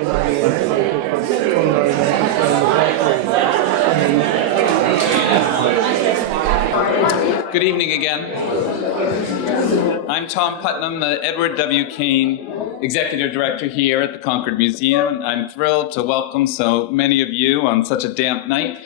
Good evening again. I'm Tom Putnam, the Edward W. Kane Executive Director here at the Concord Museum. I'm thrilled to welcome so many of you on such a damp night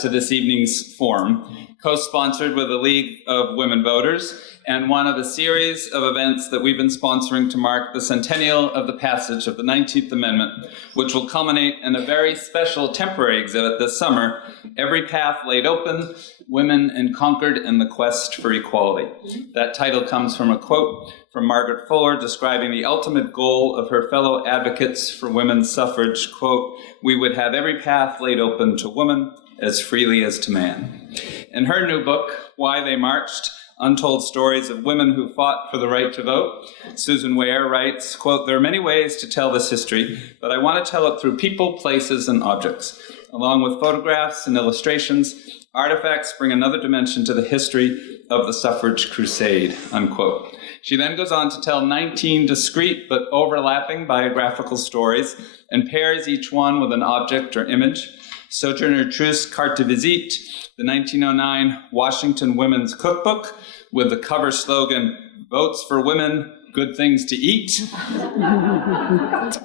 to this evening's forum, co-sponsored with the League of Women Voters, and one of a series of events that we've been sponsoring to mark the centennial of the passage of the 19th Amendment, which will culminate in a very special temporary exhibit this summer, Every Path Laid Open, Women in Concord and the Quest for Equality. That title comes from a quote from Margaret Fuller describing the ultimate goal of her fellow advocates for women's suffrage, quote, "We would have every path laid open to woman as freely as to man." In her new book, Why They Marched, Untold Stories of Women Who Fought for the Right to Vote, Susan Ware writes, quote, "There are many ways to tell this history, but I want to tell it through people, places, and objects. Along with photographs and illustrations, artifacts bring another dimension to the history of the suffrage crusade," unquote. She then goes on to tell 19 discrete but overlapping biographical stories and pairs each one with an object or image. Sojourner Truth's carte de visite, the 1909 Washington Women's Cookbook with the cover slogan, "Votes for Women, Good Things to Eat,"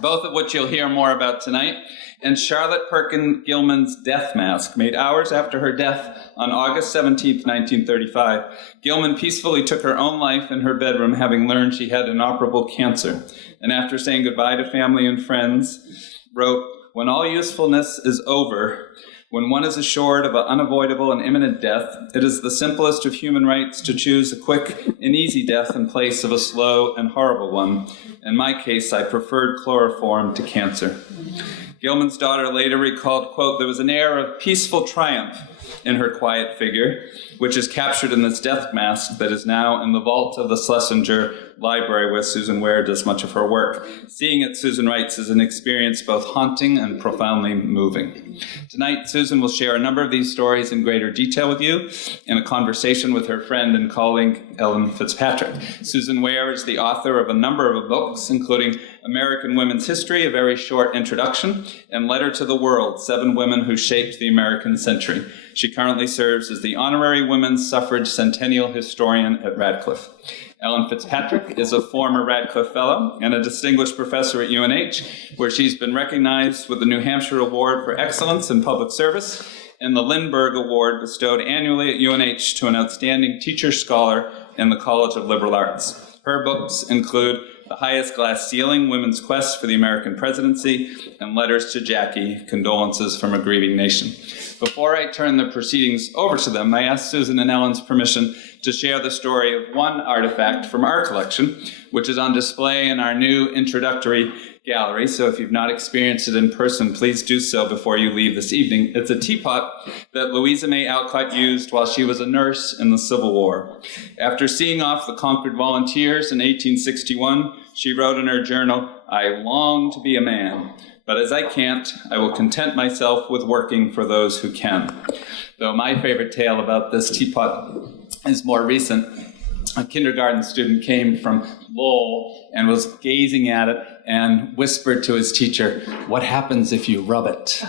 both of which you'll hear more about tonight, and Charlotte Perkin Gilman's death mask, made hours after her death on August 17, 1935. Gilman peacefully took her own life in her bedroom, having learned she had inoperable cancer, and after saying goodbye to family and friends, wrote, "When all usefulness is over, when one is assured of an unavoidable and imminent death, it is the simplest of human rights to choose a quick and easy death in place of a slow and horrible one. In my case, I preferred chloroform to cancer." Gilman's daughter later recalled, quote, "There was an air of peaceful triumph in her quiet figure, which is captured in this death mask that is now in the vault of the Schlesinger Library where Susan Ware does much of her work. Seeing it," Susan writes, "is an experience both haunting and profoundly moving." Tonight, Susan will share a number of these stories in greater detail with you in a conversation with her friend and colleague, Ellen Fitzpatrick. Susan Ware is the author of a number of books, including American Women's History, a very short introduction, and Letter to the World, 7 Women Who Shaped the American Century. She currently serves as the Honorary Women's Suffrage Centennial Historian at Radcliffe. Ellen Fitzpatrick is a former Radcliffe Fellow and a distinguished professor at UNH, where she's been recognized with the New Hampshire Award for Excellence in Public Service and the Lindbergh Award bestowed annually at UNH to an outstanding teacher scholar in the College of Liberal Arts. Her books include The Highest Glass Ceiling, Women's Quest for the American Presidency, and Letters to Jackie, Condolences from a Grieving Nation. Before I turn the proceedings over to them, I asked Susan and Ellen's permission to share the story of one artifact from our collection, which is on display in our new introductory gallery. So if you've not experienced it in person, please do so before you leave this evening. It's a teapot that Louisa May Alcott used while she was a nurse in the Civil War. After seeing off the Concord Volunteers in 1861, she wrote in her journal, "I long to be a man, but as I can't, I will content myself with working for those who can." Though my favorite tale about this teapot is more recent. A kindergarten student came from Lowell and was gazing at it and whispered to his teacher, "What happens if you rub it?"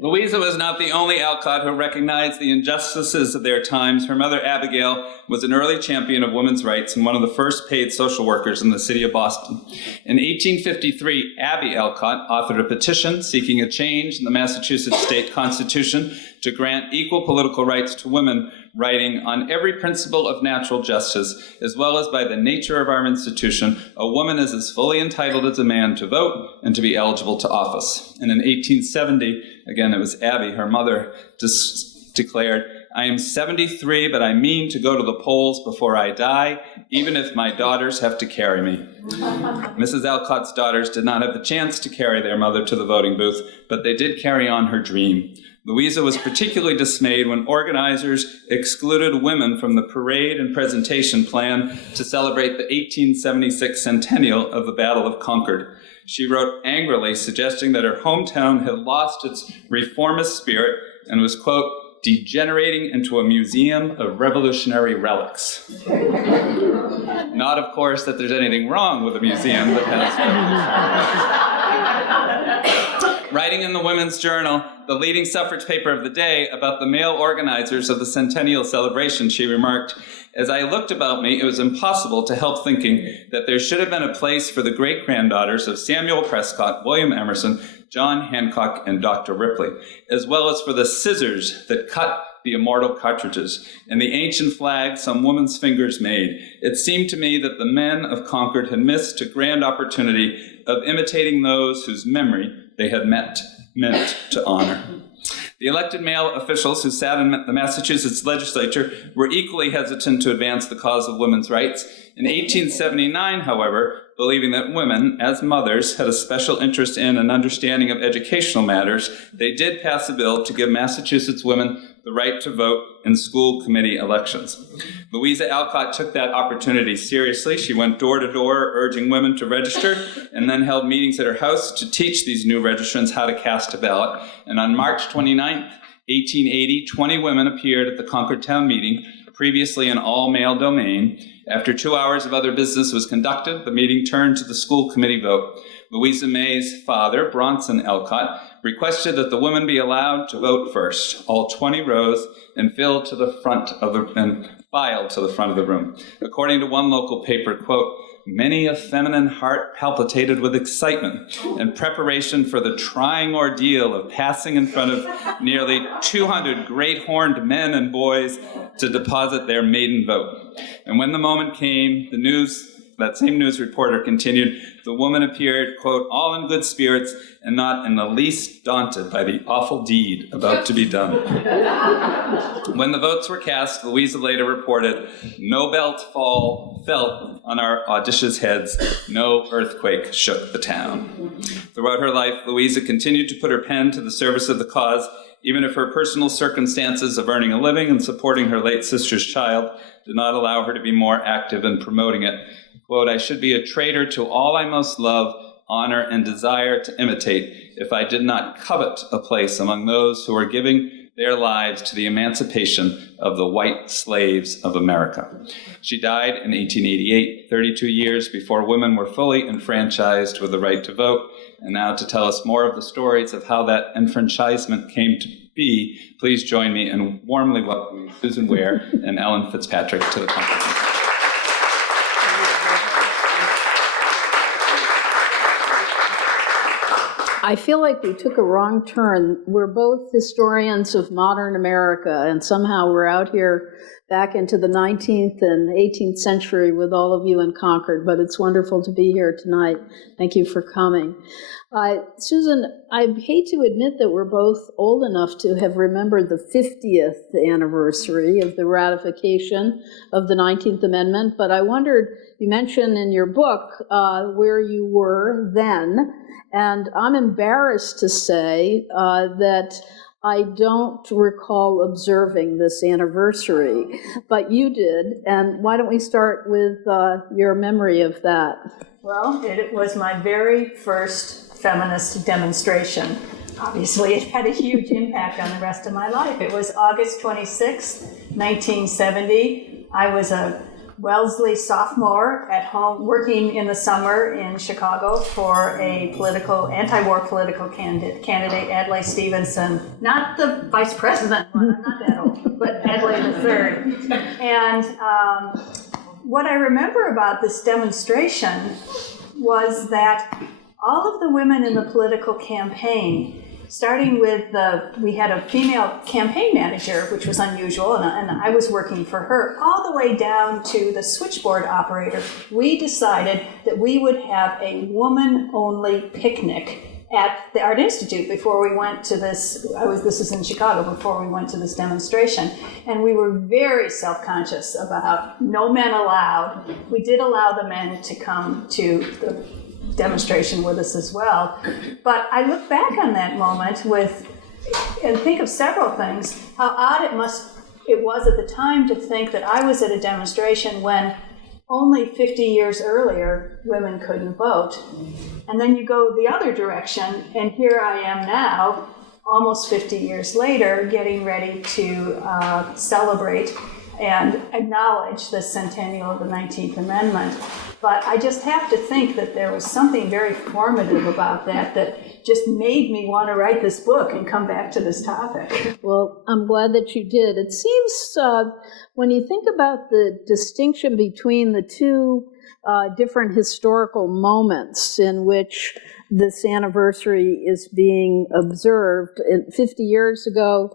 Louisa was not the only Alcott who recognized the injustices of their times. Her mother, Abigail, was an early champion of women's rights and one of the first paid social workers in the city of Boston. In 1853, Abby Alcott authored a petition seeking a change in the Massachusetts state constitution to grant equal political rights to women, writing, "On every principle of natural justice, as well as by the nature of our institution, a woman is as fully entitled as a man to vote and to be eligible to office." And in 1870, again, it was Abby, her mother, declared, "I am 73, but I mean to go to the polls before I die, even if my daughters have to carry me." Mrs. Alcott's daughters did not have the chance to carry their mother to the voting booth, but they did carry on her dream. Louisa was particularly dismayed when organizers excluded women from the parade and presentation plan to celebrate the 1876 centennial of the Battle of Concord. She wrote angrily, suggesting that her hometown had lost its reformist spirit and was, quote, degenerating into a museum of revolutionary relics. Not, of course, that there's anything wrong with a museum that has revolutionary. Writing in the Women's Journal, the leading suffrage paper of the day, about the male organizers of the centennial celebration, she remarked, "As I looked about me, it was impossible to help thinking that there should have been a place for the great-granddaughters of Samuel Prescott, William Emerson, John Hancock, and Dr. Ripley, as well as for the scissors that cut the immortal cartridges, and the ancient flag some woman's fingers made. It seemed to me that the men of Concord had missed a grand opportunity of imitating those whose memory they had meant to honor." The elected male officials who sat in the Massachusetts legislature were equally hesitant to advance the cause of women's rights. In 1879, however, believing that women, as mothers, had a special interest in and understanding of educational matters, they did pass a bill to give Massachusetts women the right to vote in school committee elections. Louisa Alcott took that opportunity seriously. She went door to door urging women to register and then held meetings at her house to teach these new registrants how to cast a ballot. And on March 29, 1880, 20 women appeared at the Concord Town Meeting, previously an all-male domain. After 2 hours of other business was conducted, the meeting turned to the school committee vote. Louisa May's father, Bronson Alcott, requested that the women be allowed to vote first. All 20 rose and filed to the front of the room. According to one local paper, quote, "Many a feminine heart palpitated with excitement in preparation for the trying ordeal of passing in front of nearly 200 great-horned men and boys to deposit their maiden vote. And when the moment came, that same news reporter continued, the woman appeared, quote, all in good spirits and not in the least daunted by the awful deed about to be done." When the votes were cast, Louisa later reported, "No belt fell on our audacious heads, no earthquake shook the town." Throughout her life, Louisa continued to put her pen to the service of the cause, even if her personal circumstances of earning a living and supporting her late sister's child did not allow her to be more active in promoting it. Quote, "I should be a traitor to all I most love, honor, and desire to imitate if I did not covet a place among those who are giving their lives to the emancipation of the white slaves of America." She died in 1888, 32 years before women were fully enfranchised with the right to vote. And now to tell us more of the stories of how that enfranchisement came to be, please join me in warmly welcoming Susan Ware and Ellen Fitzpatrick to the conference. I feel like we took a wrong turn. We're both historians of modern America, and somehow we're out here back into the 19th and 18th century with all of you in Concord, but it's wonderful to be here tonight. Thank you for coming. Susan, I hate to admit that we're both old enough to have remembered the 50th anniversary of the ratification of the 19th Amendment, but I wondered, you mentioned in your book where you were then, and I'm embarrassed to say that I don't recall observing this anniversary, but you did. And why don't we start with your memory of that? Well, it was my very first feminist demonstration. Obviously, it had a huge impact on the rest of my life. It was August 26, 1970. I was a Wellesley sophomore at home, working in the summer in Chicago for a anti-war political candidate, Adlai Stevenson, not the vice president, not that old, but Adlai III. And what I remember about this demonstration was that all of the women in the political campaign, starting with we had a female campaign manager, which was unusual, and I was working for her, all the way down to the switchboard operator, we decided that we would have a woman-only picnic at the Art Institute before we went to this. This is in Chicago, before we went to this demonstration. And we were very self-conscious about no men allowed. We did allow the men to come to the demonstration with us as well. But I look back on that moment and think of several things. How odd it was at the time to think that I was at a demonstration when only 50 years earlier women couldn't vote. And then you go the other direction, and here I am now, almost 50 years later, getting ready to celebrate and acknowledge the centennial of the 19th Amendment. But I just have to think that there was something very formative about that just made me want to write this book and come back to this topic. Well, I'm glad that you did. It seems when you think about the distinction between the two different historical moments in which this anniversary is being observed. 50 years ago,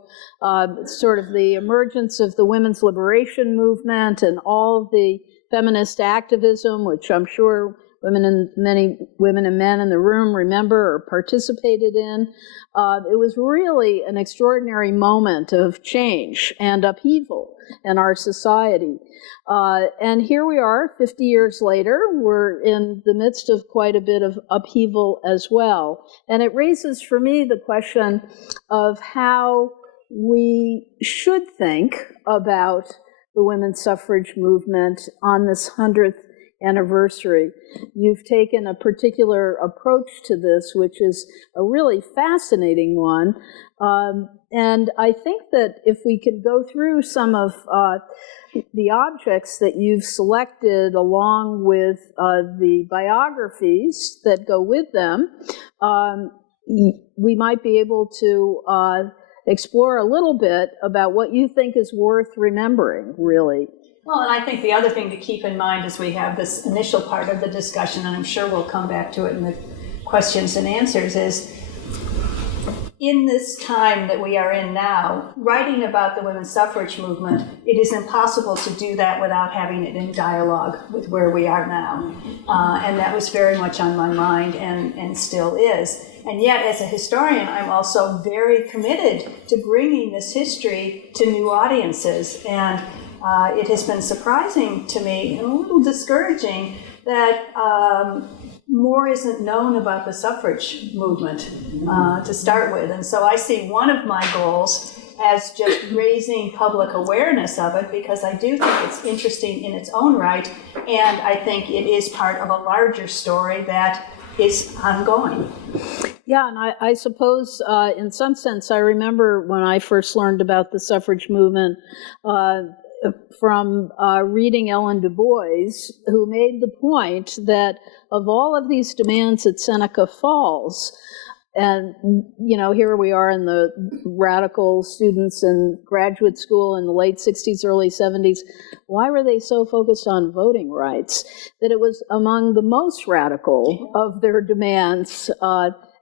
sort of the emergence of the women's liberation movement and all the feminist activism, which I'm sure many women and men in the room remember or participated in. It was really an extraordinary moment of change and upheaval in our society. And here we are, 50 years later, we're in the midst of quite a bit of upheaval as well. And it raises for me the question of how we should think about the women's suffrage movement on this 100th anniversary. You've taken a particular approach to this, which is a really fascinating one. And I think that if we could go through some of the objects that you've selected along with the biographies that go with them, we might be able to explore a little bit about what you think is worth remembering, really. Well, and I think the other thing to keep in mind as we have this initial part of the discussion, and I'm sure we'll come back to it in the questions and answers, is in this time that we are in now, writing about the women's suffrage movement, it is impossible to do that without having it in dialogue with where we are now. And that was very much on my mind and still is. And yet, as a historian, I'm also very committed to bringing this history to new audiences. And it has been surprising to me and a little discouraging that more isn't known about the suffrage movement to start with. And so I see one of my goals as just raising public awareness of it, because I do think it's interesting in its own right, and I think it is part of a larger story that is ongoing. Yeah, and I suppose in some sense I remember when I first learned about the suffrage movement from reading Ellen Du Bois, who made the point that of all of these demands at Seneca Falls, and, you know, here we are in the radical students in graduate school in the late 60s, early 70s, why were they so focused on voting rights? That it was among the most radical of their demands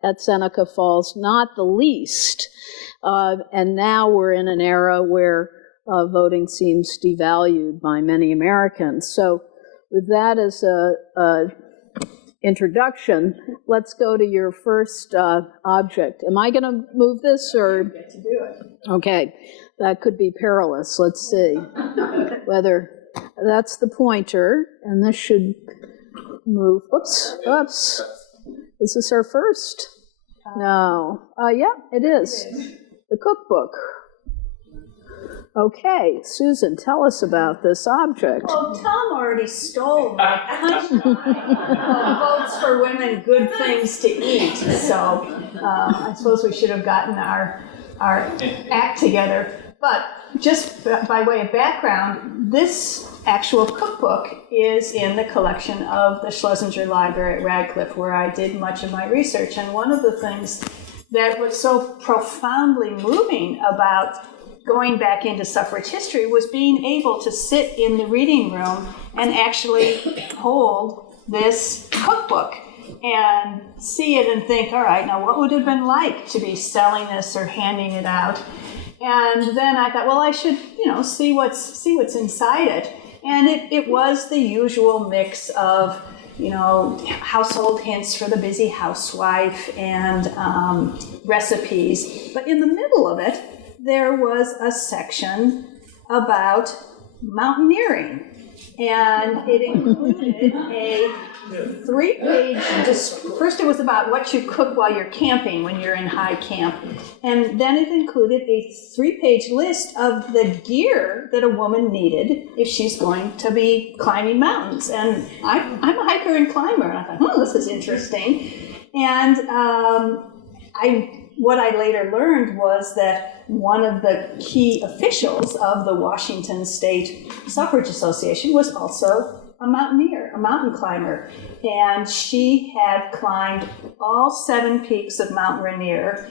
at Seneca Falls, not the least. And now we're in an era where voting seems devalued by many Americans. So with that as a introduction, let's go to your first object. Am I going to move this, or? Get to do it. Okay, that could be perilous. Let's see whether that's the pointer, and this should move. Oops. Is this our first? No. Yeah, it is. The cookbook. Okay, Susan, tell us about this object. Well, Tom already stole my Votes for Women, Good Things to Eat. So I suppose we should have gotten our act together. But just by way of background, this actual cookbook is in the collection of the Schlesinger Library at Radcliffe, where I did much of my research. And one of the things that was so profoundly moving about going back into suffrage history was being able to sit in the reading room and actually hold this cookbook and see it and think, all right, now what would it have been like to be selling this or handing it out? And then I thought, well, I should, see what's inside it. And it was the usual mix of, household hints for the busy housewife and recipes. But in the middle of it, there was a section about mountaineering, and it included a 3-page, first it was about what you cook while you're camping when you're in high camp, and then it included a 3-page list of the gear that a woman needed if she's going to be climbing mountains. And I'm a hiker and climber, and I thought, this is interesting. And I what I later learned was that one of the key officials of the Washington State Suffrage Association was also a mountaineer, a mountain climber. And she had climbed all 7 peaks of Mount Rainier,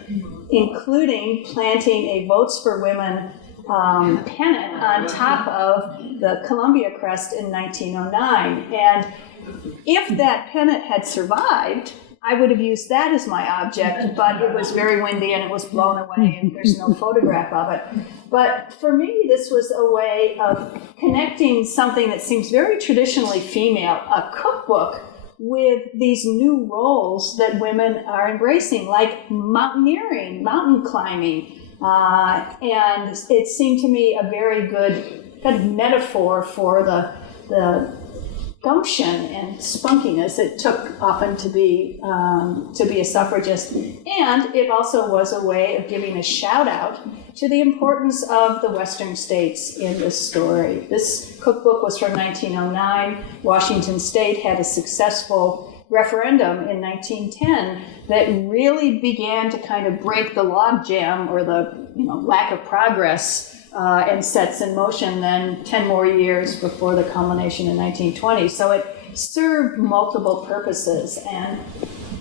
including planting a Votes for Women pennant on top of the Columbia Crest in 1909. And if that pennant had survived, I would have used that as my object, but it was very windy and it was blown away and there's no photograph of it. But for me, this was a way of connecting something that seems very traditionally female, a cookbook, with these new roles that women are embracing, like mountaineering, mountain climbing. And it seemed to me a very good kind of metaphor for the gumption and spunkiness it took often to be a suffragist. And it also was a way of giving a shout out to the importance of the Western states in this story. This cookbook was from 1909. Washington State had a successful referendum in 1910 that really began to kind of break the logjam or the lack of progress and sets in motion then 10 more years before the culmination in 1920. So it served multiple purposes. And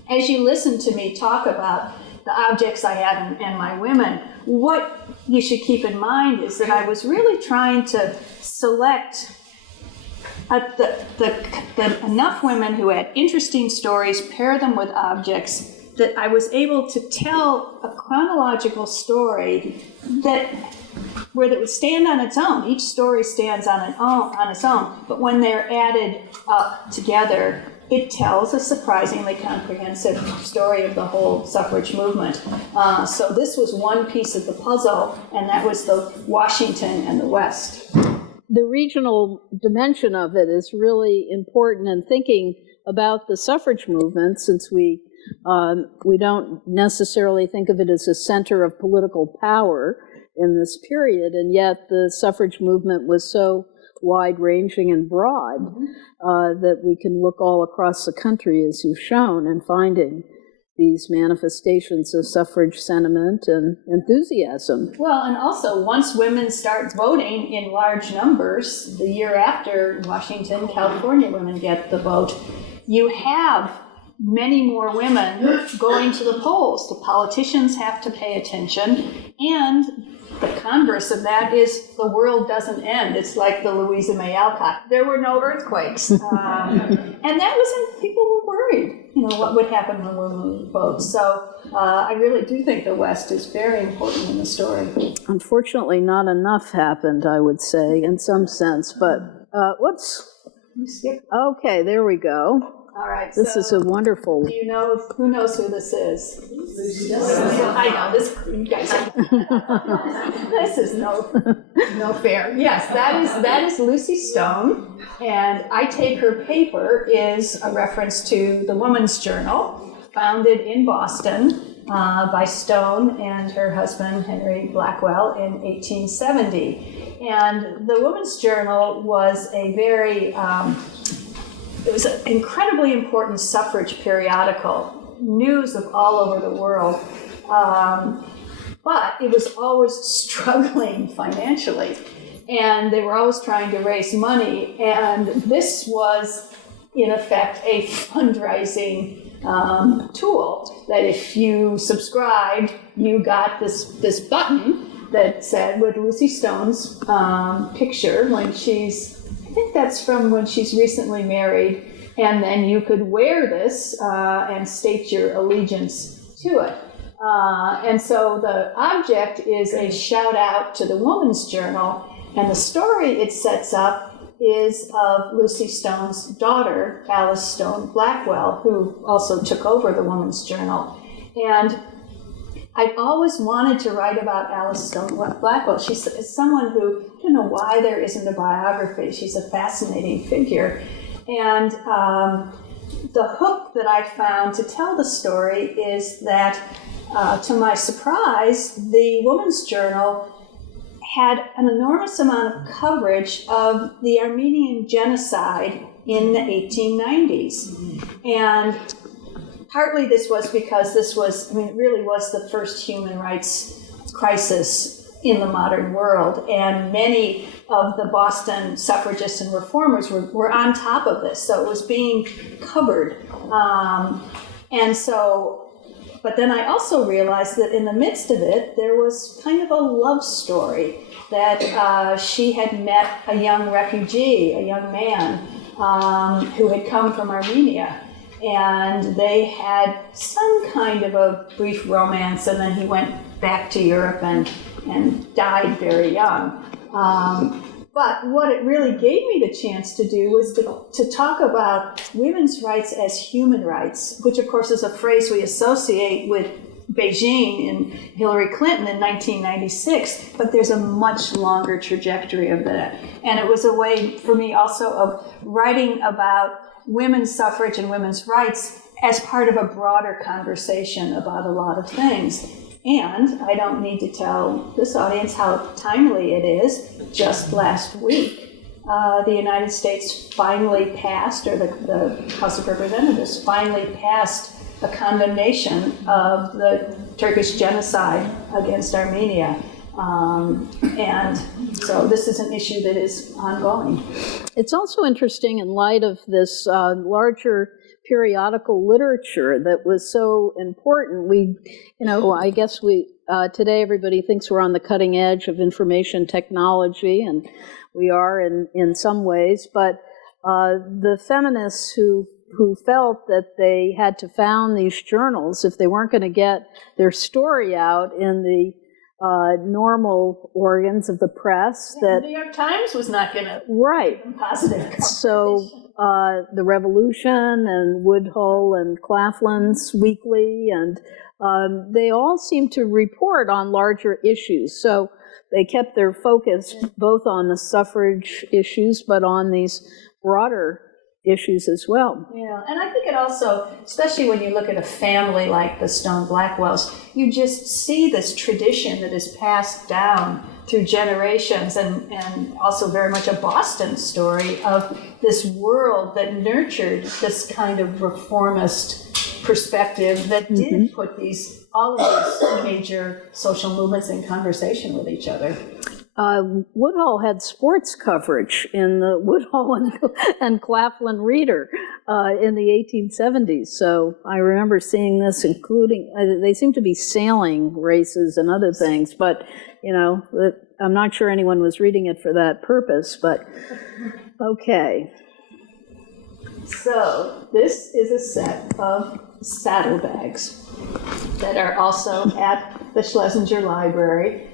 as you listen to me talk about the objects I have and my women, what you should keep in mind is that I was really trying to select enough women who had interesting stories, pair them with objects, that I was able to tell a chronological story that would stand on its own. Each story stands on its own, but when they're added up together, it tells a surprisingly comprehensive story of the whole suffrage movement. So this was one piece of the puzzle, and that was the Washington and the West. The regional dimension of it is really important in thinking about the suffrage movement, since we don't necessarily think of it as a center of political power in this period, and yet the suffrage movement was so wide-ranging and broad that we can look all across the country, as you've shown, and finding these manifestations of suffrage sentiment and enthusiasm. Well, and also, once women start voting in large numbers, the year after Washington, California women get the vote, you have many more women going to the polls. The politicians have to pay attention, and the converse of that is the world doesn't end. It's like the Louisa May Alcott. There were no earthquakes. And that was when people were worried, what would happen when women would vote. So I really do think the West is very important in the story. Unfortunately, not enough happened, I would say, in some sense. But, whoops. Okay, there we go. All right. This is a wonderful. Do you know who knows who this is? I know this. You guys. This is no fair. Yes, that is Lucy Stone, and I take her paper is a reference to the Woman's Journal, founded in Boston by Stone and her husband Henry Blackwell in 1870, and the Woman's Journal was a very it was an incredibly important suffrage periodical, news of all over the world, but it was always struggling financially, and they were always trying to raise money, and this was, in effect, a fundraising tool, that if you subscribed, you got this button that said, with Lucy Stone's picture when she's, I think that's from when she's recently married, and then you could wear this and state your allegiance to it. And so the object is a shout out to the Woman's Journal, and the story it sets up is of Lucy Stone's daughter, Alice Stone Blackwell, who also took over the Woman's Journal. And I've always wanted to write about Alice Stone Blackwell. She's someone who, I don't know why there isn't a biography. She's a fascinating figure. And the hook that I found to tell the story is that, to my surprise, the Woman's Journal had an enormous amount of coverage of the Armenian genocide in the 1890s. And partly this was because this was, I mean, it really was the first human rights crisis in the modern world, and many of the Boston suffragists and reformers were on top of this, so it was being covered. And so, but then I also realized that in the midst of it, there was kind of a love story that she had met a young refugee, a young man who had come from Armenia. And they had some kind of a brief romance, and then he went back to Europe and died very young. But what it really gave me the chance to do was to talk about women's rights as human rights, which of course is a phrase we associate with Beijing and Hillary Clinton in 1996, but there's a much longer trajectory of that. And it was a way for me also of writing about women's suffrage and women's rights as part of a broader conversation about a lot of things. And I don't need to tell this audience how timely it is. Just last week, the United States finally passed, or the House of Representatives finally passed a condemnation of the Turkish genocide against Armenia. And so this is an issue that is ongoing. It's also interesting in light of this larger periodical literature that was so important. I guess today everybody thinks we're on the cutting edge of information technology, and we are in some ways, but the feminists who felt that they had to found these journals if they weren't going to get their story out in the normal organs of the press. Yeah, that the New York Times was not going to right. Positive. So the Revolution and Woodhull and Claflin's Weekly, and they all seem to report on larger issues. So they kept their focus both on the suffrage issues, but on these broader issues as well. Yeah, and I think it also, especially when you look at a family like the Stone Blackwells, you just see this tradition that is passed down through generations, and also very much a Boston story of this world that nurtured this kind of reformist perspective that did put all of these major social movements in conversation with each other. Woodhull had sports coverage in the Woodhull and Claflin Reader in the 1870s. So I remember seeing this, including, they seem to be sailing races and other things, but, I'm not sure anyone was reading it for that purpose, but okay. So this is a set of saddlebags that are also at the Schlesinger Library.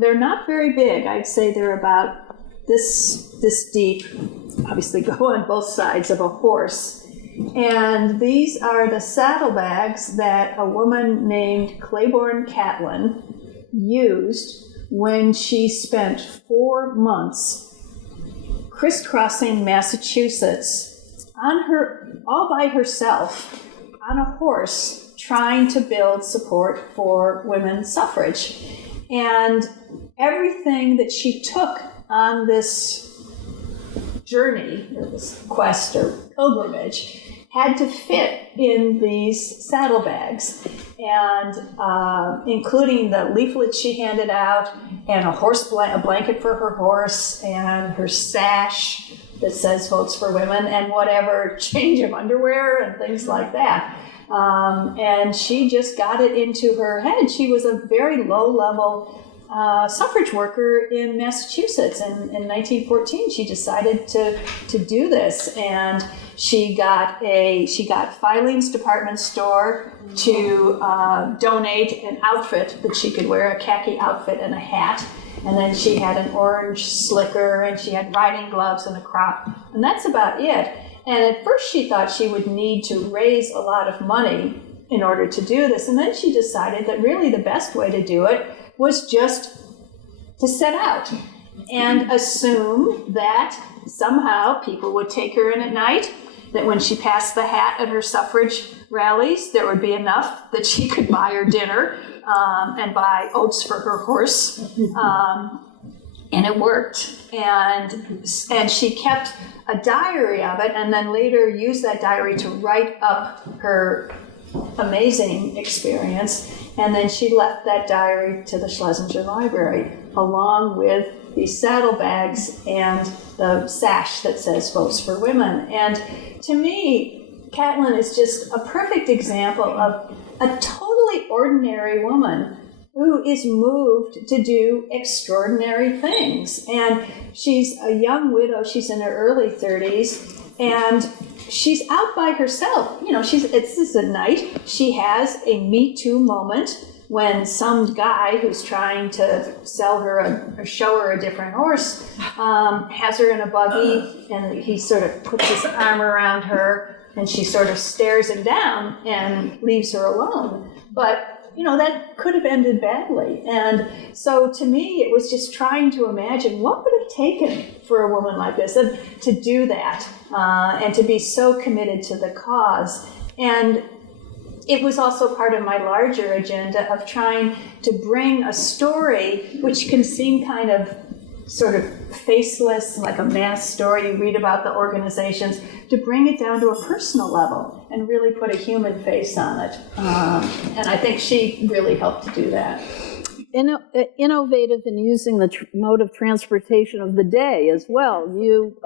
They're not very big. I'd say they're about this deep, obviously go on both sides of a horse. And these are the saddlebags that a woman named Claiborne Catlin used when she spent 4 months crisscrossing Massachusetts all by herself on a horse, trying to build support for women's suffrage. And everything that she took on this journey, or this quest or pilgrimage, had to fit in these saddlebags, and including the leaflets she handed out, and a blanket for her horse, and her sash that says Votes for Women, and whatever change of underwear and things like that. And she just got it into her head. She was a very low-level suffrage worker in Massachusetts. And in 1914, she decided to do this, and she got Filene's department store to donate an outfit that she could wear, a khaki outfit and a hat. And then she had an orange slicker, and she had riding gloves and a crop, and that's about it. And at first she thought she would need to raise a lot of money in order to do this. And then she decided that really the best way to do it was just to set out and assume that somehow people would take her in at night, that when she passed the hat at her suffrage rallies, there would be enough that she could buy her dinner and buy oats for her horse. And it worked. And she kept a diary of it, and then later used that diary to write up her amazing experience. And then she left that diary to the Schlesinger Library, along with these saddlebags and the sash that says Votes for Women. And to me, Catelyn is just a perfect example of a totally ordinary woman who is moved to do extraordinary things. And she's a young widow, she's in her early 30s, and she's out by herself. You know, this is a night. She has a Me Too moment when some guy who's trying to sell her or show her a different horse has her in a buggy, and he sort of puts his arm around her, and she sort of stares him down and leaves her alone. But you know, that could have ended badly. And so to me, it was just trying to imagine what would have taken for a woman like this to do that and to be so committed to the cause. And it was also part of my larger agenda of trying to bring a story which can seem kind of sort of faceless, like a mass story you read about the organizations, to bring it down to a personal level and really put a human face on it. And I think she really helped to do that. Innovative in using the mode of transportation of the day as well. You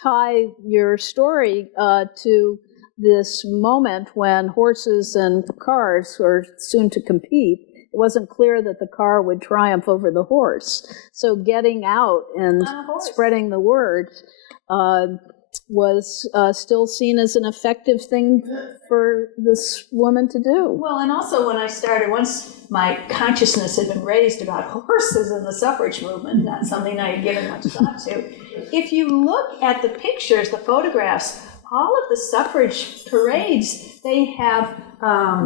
tie your story to this moment when horses and cars are soon to compete. It wasn't clear that the car would triumph over the horse. So getting out and spreading the word was still seen as an effective thing for this woman to do. Well, and also when I started, once my consciousness had been raised about horses and the suffrage movement, not something I had given much thought to, if you look at the pictures, the photographs, all of the suffrage parades, they have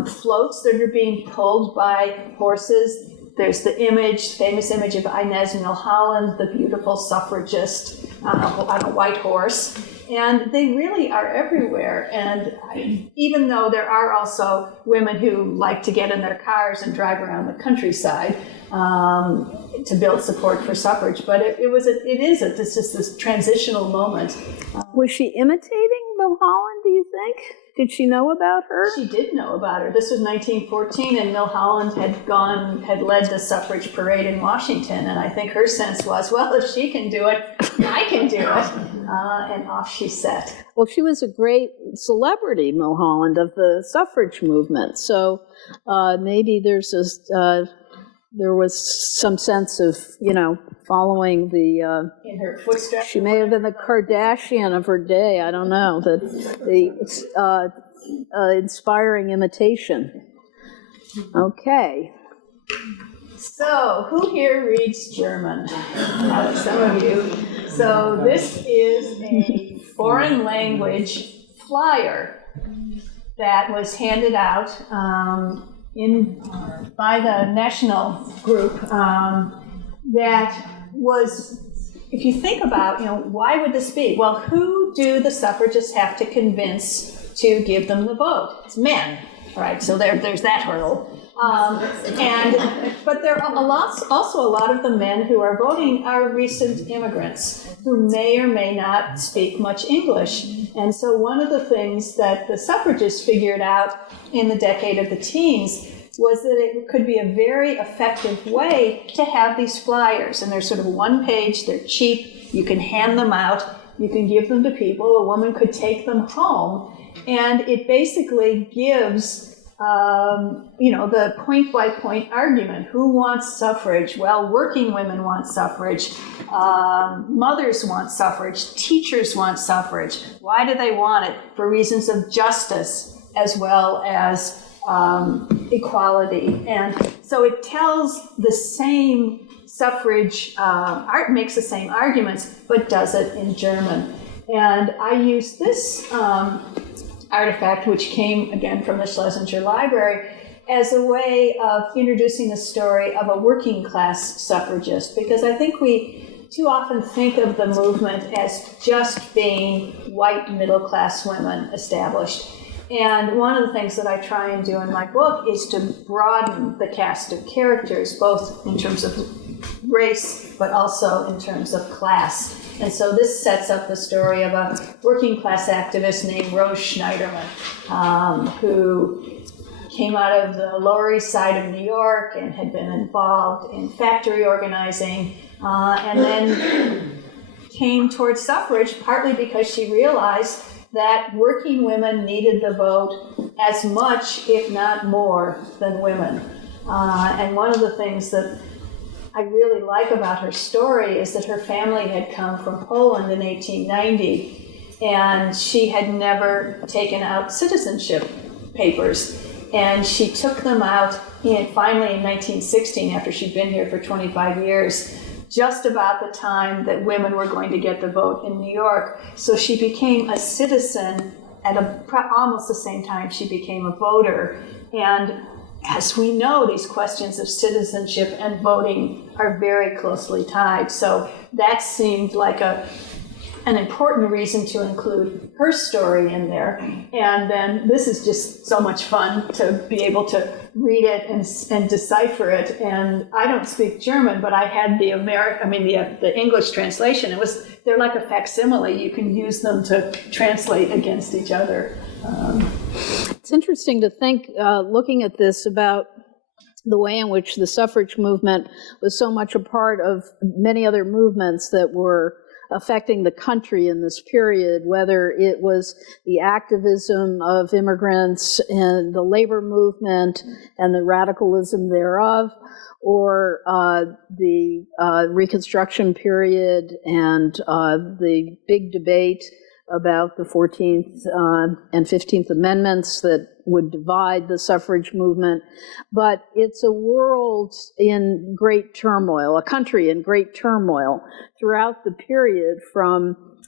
floats that are being pulled by horses. There's the famous image of Inez Milholland, the beautiful suffragist on a white horse. And they really are everywhere. And even though there are also women who like to get in their cars and drive around the countryside to build support for suffrage, but it's just this transitional moment. Was she imitating Milholland, do you think? Did she know about her? She did know about her. This was 1914, and Milholland had led the suffrage parade in Washington, and I think her sense was, well, if she can do it, I can do it. And off she set. Well, she was a great celebrity, Milholland, of the suffrage movement. So maybe there was some sense of, following the... in her footsteps. She may have been the Kardashian of her day. I don't know. The inspiring imitation. Okay. So, who here reads German? Some of you. So, this is a foreign language flyer that was handed out by the national group that was, if you think about, why would this be? Well, who do the suffragists have to convince to give them the vote? It's men, right? So there's that hurdle. But there are also a lot of the men who are voting are recent immigrants who may or may not speak much English. And so one of the things that the suffragists figured out in the decade of the teens was that it could be a very effective way to have these flyers. And they're sort of one page, they're cheap, you can hand them out, you can give them to people, a woman could take them home, and it basically gives the point-by-point argument. Who wants suffrage? Well, working women want suffrage. Mothers want suffrage. Teachers want suffrage. Why do they want it? For reasons of justice as well as equality. And so it tells the same suffrage, makes the same arguments, but does it in German. And I use this artifact, which came again from the Schlesinger Library, as a way of introducing the story of a working class suffragist, because I think we too often think of the movement as just being white middle class women established. And one of the things that I try and do in my book is to broaden the cast of characters, both in terms of race, but also in terms of class. And so this sets up the story of a working class activist named Rose Schneiderman, who came out of the Lower East Side of New York and had been involved in factory organizing, and then came towards suffrage partly because she realized that working women needed the vote as much, if not more, than women. And one of the things that I really like about her story is that her family had come from Poland in 1890, and she had never taken out citizenship papers. And she took them out finally in 1916, after she'd been here for 25 years, just about the time that women were going to get the vote in New York. So she became a citizen at almost the same time she became a voter. And as we know, these questions of citizenship and voting are very closely tied. So that seemed like an important reason to include her story in there. And then this is just so much fun to be able to read it and decipher it. And I don't speak German, but I had the English translation. They're like a facsimile. You can use them to translate against each other. It's interesting to think, looking at this, about the way in which the suffrage movement was so much a part of many other movements that were affecting the country in this period, whether it was the activism of immigrants and the labor movement and the radicalism thereof, or the Reconstruction period and the big debate about the 14th and 15th Amendments that would divide the suffrage movement. But it's a world in great turmoil, a country in great turmoil throughout the period,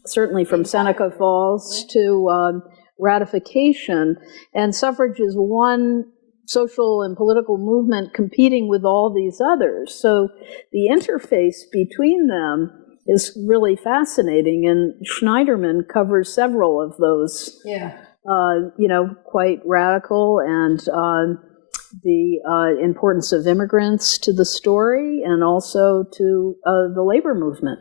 certainly from Seneca Falls to ratification. And suffrage is one social and political movement competing with all these others. So the interface between them is really fascinating, and Schneiderman covers several of those, quite radical, and the importance of immigrants to the story, and also to the labor movement.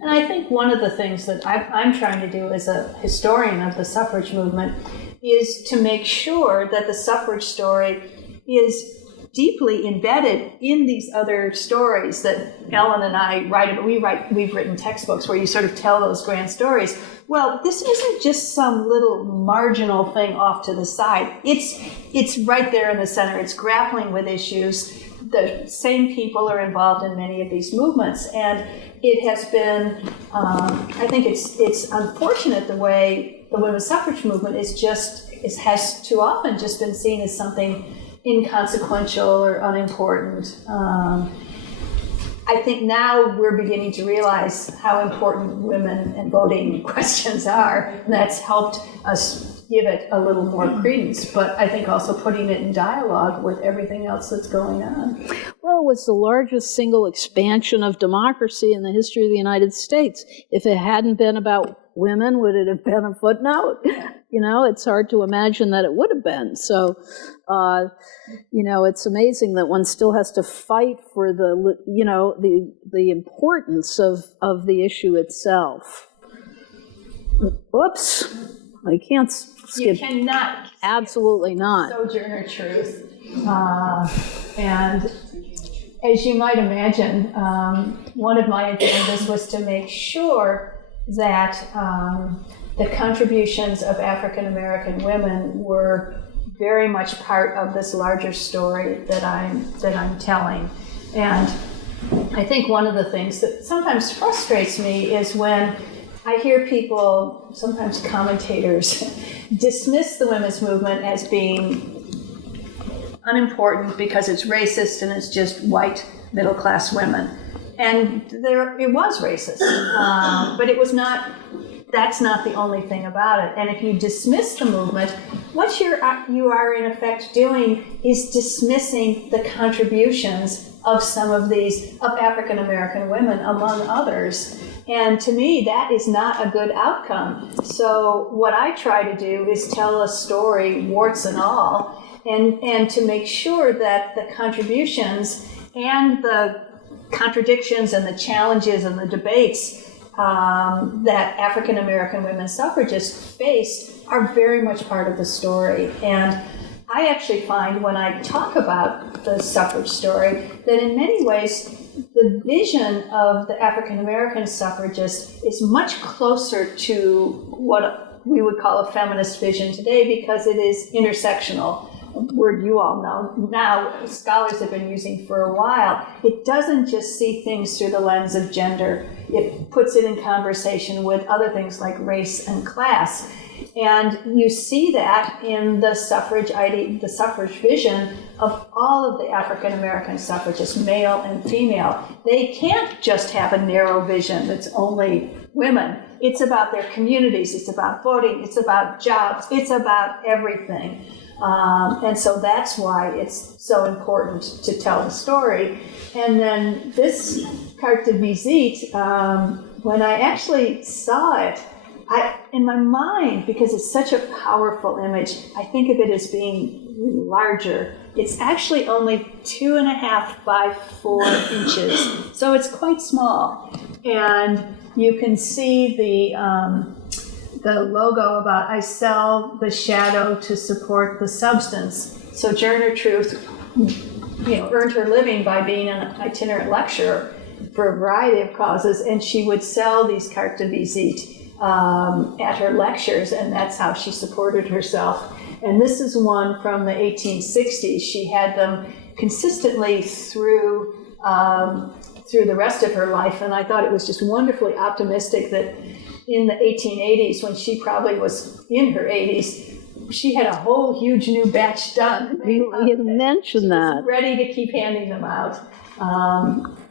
And I think one of the things that I'm trying to do as a historian of the suffrage movement is to make sure that the suffrage story is deeply embedded in these other stories that Ellen and I write about. We've written textbooks where you sort of tell those grand stories. Well, this isn't just some little marginal thing off to the side. It's right there in the center. It's grappling with issues. The same people are involved in many of these movements, and it has been. I think it's unfortunate the way the women's suffrage movement has too often just been seen as something inconsequential or unimportant. I think now we're beginning to realize how important women and voting questions are, and that's helped us give it a little more credence, but I think also putting it in dialogue with everything else that's going on. Well, it was the largest single expansion of democracy in the history of the United States. If it hadn't been about women, would it have been a footnote? It's hard to imagine that it would have been. So, it's amazing that one still has to fight for the importance of the issue itself. Oops, I can't skip. You cannot. Absolutely not. Sojourner Truth. And as you might imagine, one of my agendas was to make sure that the contributions of African American women were very much part of this larger story that I'm telling. And I think one of the things that sometimes frustrates me is when I hear people, sometimes commentators, dismiss the women's movement as being unimportant because it's racist and it's just white middle-class women. And it was racist, but it was not. That's not the only thing about it. And if you dismiss the movement, what you are in effect doing is dismissing the contributions of some of African American women, among others. And to me, that is not a good outcome. So what I try to do is tell a story, warts and all, and to make sure that the contributions and the contradictions and the challenges and the debates that African American women suffragists faced are very much part of the story. And I actually find when I talk about the suffrage story that in many ways the vision of the African American suffragist is much closer to what we would call a feminist vision today, because it is intersectional. A word you all know now, scholars have been using for a while. It doesn't just see things through the lens of gender. It puts it in conversation with other things like race and class. And you see that in the suffrage vision of all of the African American suffragists, male and female. They can't just have a narrow vision that's only women. It's about their communities, it's about voting, it's about jobs, it's about everything. And so that's why it's so important to tell the story. And then this carte de visite, when I actually saw it, in my mind, because it's such a powerful image, I think of it as being larger. It's actually only 2.5 by 4 inches, so it's quite small. And you can see the logo about "I sell the shadow to support the substance." Sojourner Truth, earned her living by being an itinerant lecturer for a variety of causes, and she would sell these carte de visite at her lectures, and that's how she supported herself. And this is one from the 1860s. She had them consistently through the rest of her life, and I thought it was just wonderfully optimistic that in the 1880s, when she probably was in her 80s, she had a whole huge new batch done. You mentioned that. Ready to keep handing them out.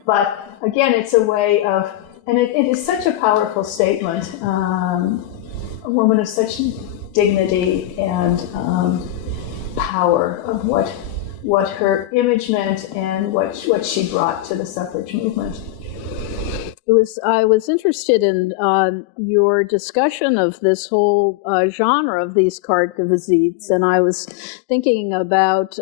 But again, it's a way of, and it is such a powerful statement. A woman of such dignity and power of what her image meant and what she brought to the suffrage movement. I was interested in your discussion of this whole genre of these carte de visites, and I was thinking about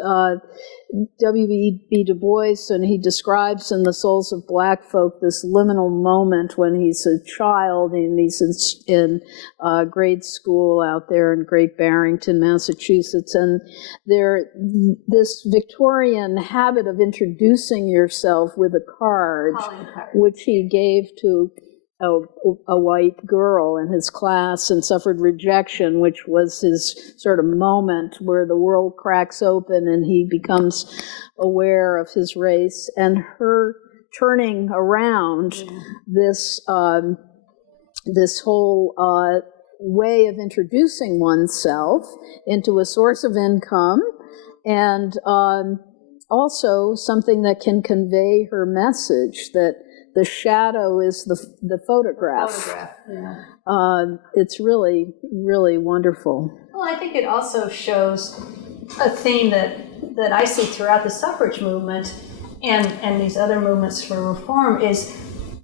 W.E.B. Du Bois, and he describes in The Souls of Black Folk this liminal moment when he's a child and he's in grade school out there in Great Barrington, Massachusetts, and this Victorian habit of introducing yourself with a card, which he gave to a white girl in his class and suffered rejection, which was his sort of moment where the world cracks open and he becomes aware of his race. And her turning around this whole way of introducing oneself into a source of income, and also something that can convey her message that the shadow is the photograph. Yeah. It's really, really wonderful. Well, I think it also shows a theme that I see throughout the suffrage movement and these other movements for reform is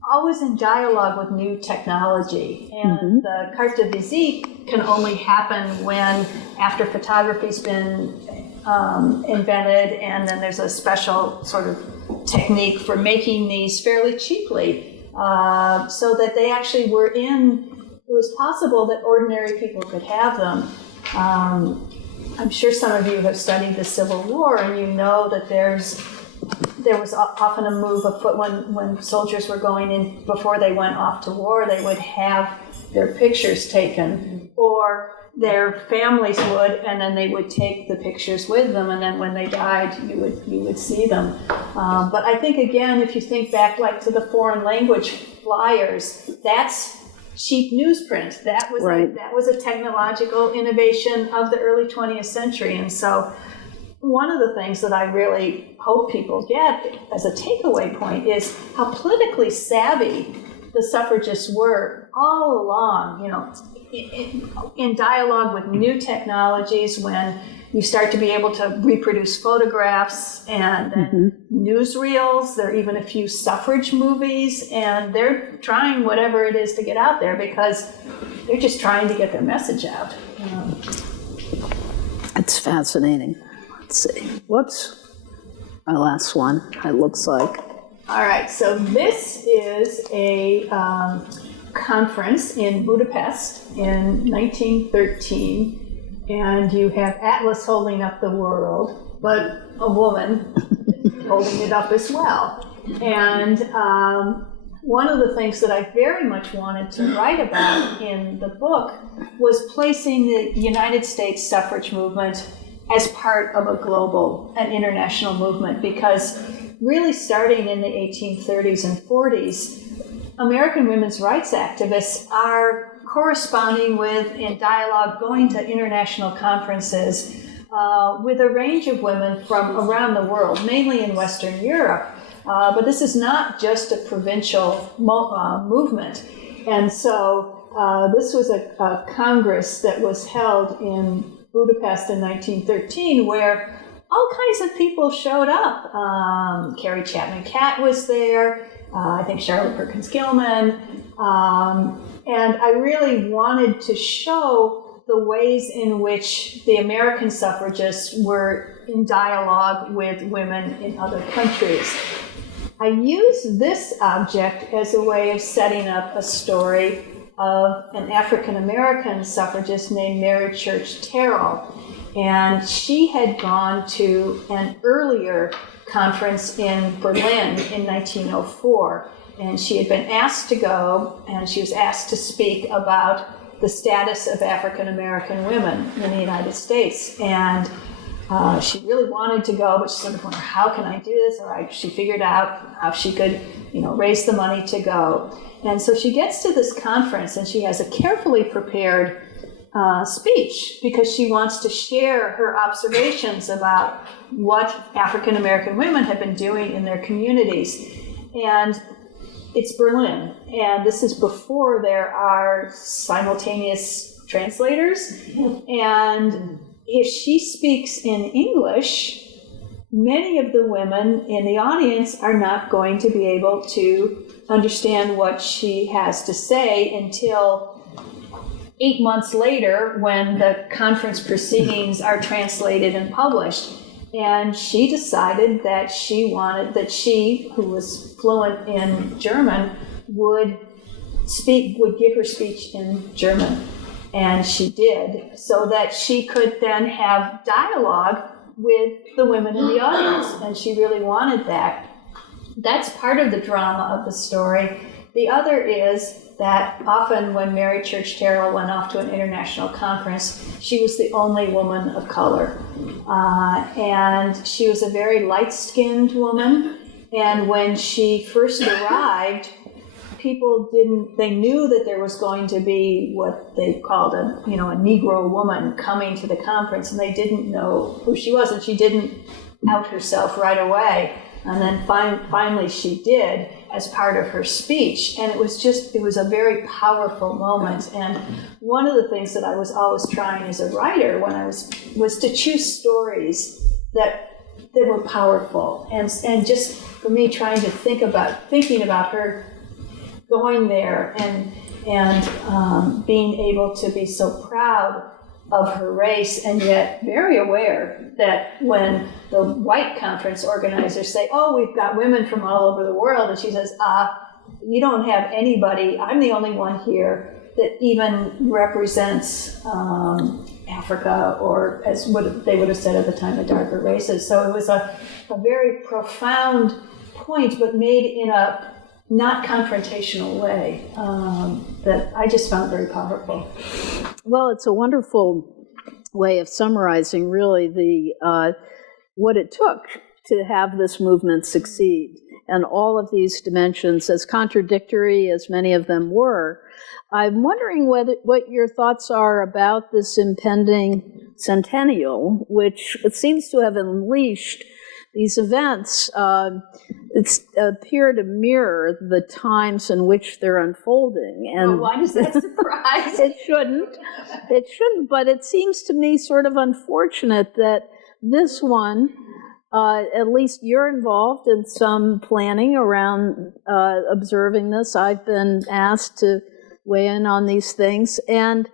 always in dialogue with new technology. And the carte de visite can only happen when, after photography's been invented, and then there's a special sort of technique for making these fairly cheaply, so that they actually it was possible that ordinary people could have them. I'm sure some of you have studied the Civil War, and you know that there was often a move afoot when soldiers were going in, before they went off to war, they would have their pictures taken, or their families would, and then they would take the pictures with them, and then when they died, you would see them. But I think, again, if you think back like to the foreign language flyers, that's cheap newsprint. That was a technological innovation of the early 20th century. And so one of the things that I really hope people get as a takeaway point is how politically savvy the suffragists were all along, in dialogue with new technologies, when you start to be able to reproduce photographs and newsreels. There are even a few suffrage movies, and they're trying whatever it is to get out there because they're just trying to get their message out. It's fascinating. Let's see. Whoops. My last one, it looks like. All right, so this is a conference in Budapest in 1913, and you have Atlas holding up the world, but a woman holding it up as well. And one of the things that I very much wanted to write about in the book was placing the United States suffrage movement as part of a global and international movement, because really starting in the 1830s and 40s, American women's rights activists are corresponding with, in dialogue, going to international conferences with a range of women from around the world, mainly in Western Europe. But this is not just a provincial movement. And so this was a congress that was held in Budapest in 1913, where all kinds of people showed up. Carrie Chapman Catt was there, I think Charlotte Perkins Gilman, and I really wanted to show the ways in which the American suffragists were in dialogue with women in other countries. I used this object as a way of setting up a story of an African-American suffragist named Mary Church Terrell. And she had gone to an earlier conference in Berlin in 1904. And she had been asked to go, and she was asked to speak about the status of African-American women in the United States. And she really wanted to go, but she sort of wondered, how can I do this? All right, she figured out how she could, raise the money to go. And so she gets to this conference, and she has a carefully prepared speech, because she wants to share her observations about what African American women have been doing in their communities. And it's Berlin, and this is before there are simultaneous translators. And if she speaks in English, many of the women in the audience are not going to be able to understand what she has to say until 8 months later, when the conference proceedings are translated and published. And she decided that she, who was fluent in German, would give her speech in German. And she did, so that she could then have dialogue with the women in the audience. And she really wanted that. That's part of the drama of the story. The other is that often when Mary Church Terrell went off to an international conference, she was the only woman of color. And she was a very light-skinned woman. And when she first arrived, they knew that there was going to be what they called a Negro woman coming to the conference, and they didn't know who she was, and she didn't out herself right away. And then finally she did, as part of her speech. And it was a very powerful moment. And one of the things that I was always trying as a writer was to choose stories that were powerful. And just for me, thinking about her going there and being able to be so proud of her race, and yet very aware that when the white conference organizers say, oh, we've got women from all over the world, and she says, you don't have anybody, I'm the only one here that even represents Africa, or as they would have said at the time, the darker races. So it was a very profound point, but made in a not confrontational way, that I just found very powerful. Well, it's a wonderful way of summarizing really what it took to have this movement succeed, and all of these dimensions, as contradictory as many of them were. I'm wondering what your thoughts are about this impending centennial, which it seems to have unleashed these events. Appear to mirror the times in which they're unfolding. And why does that surprise? It shouldn't, but it seems to me sort of unfortunate that this one, at least you're involved in some planning around observing this. I've been asked to weigh in on these things, and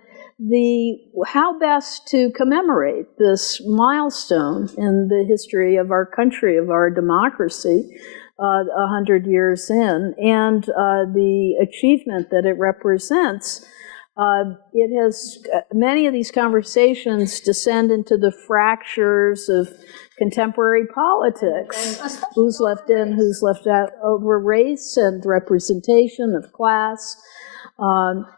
how best to commemorate this milestone in the history of our country, of our democracy. 100 years in, and the achievement that it represents. It has, many of these conversations descend into the fractures of contemporary politics. Who's left in, who's left out, over race and representation of class.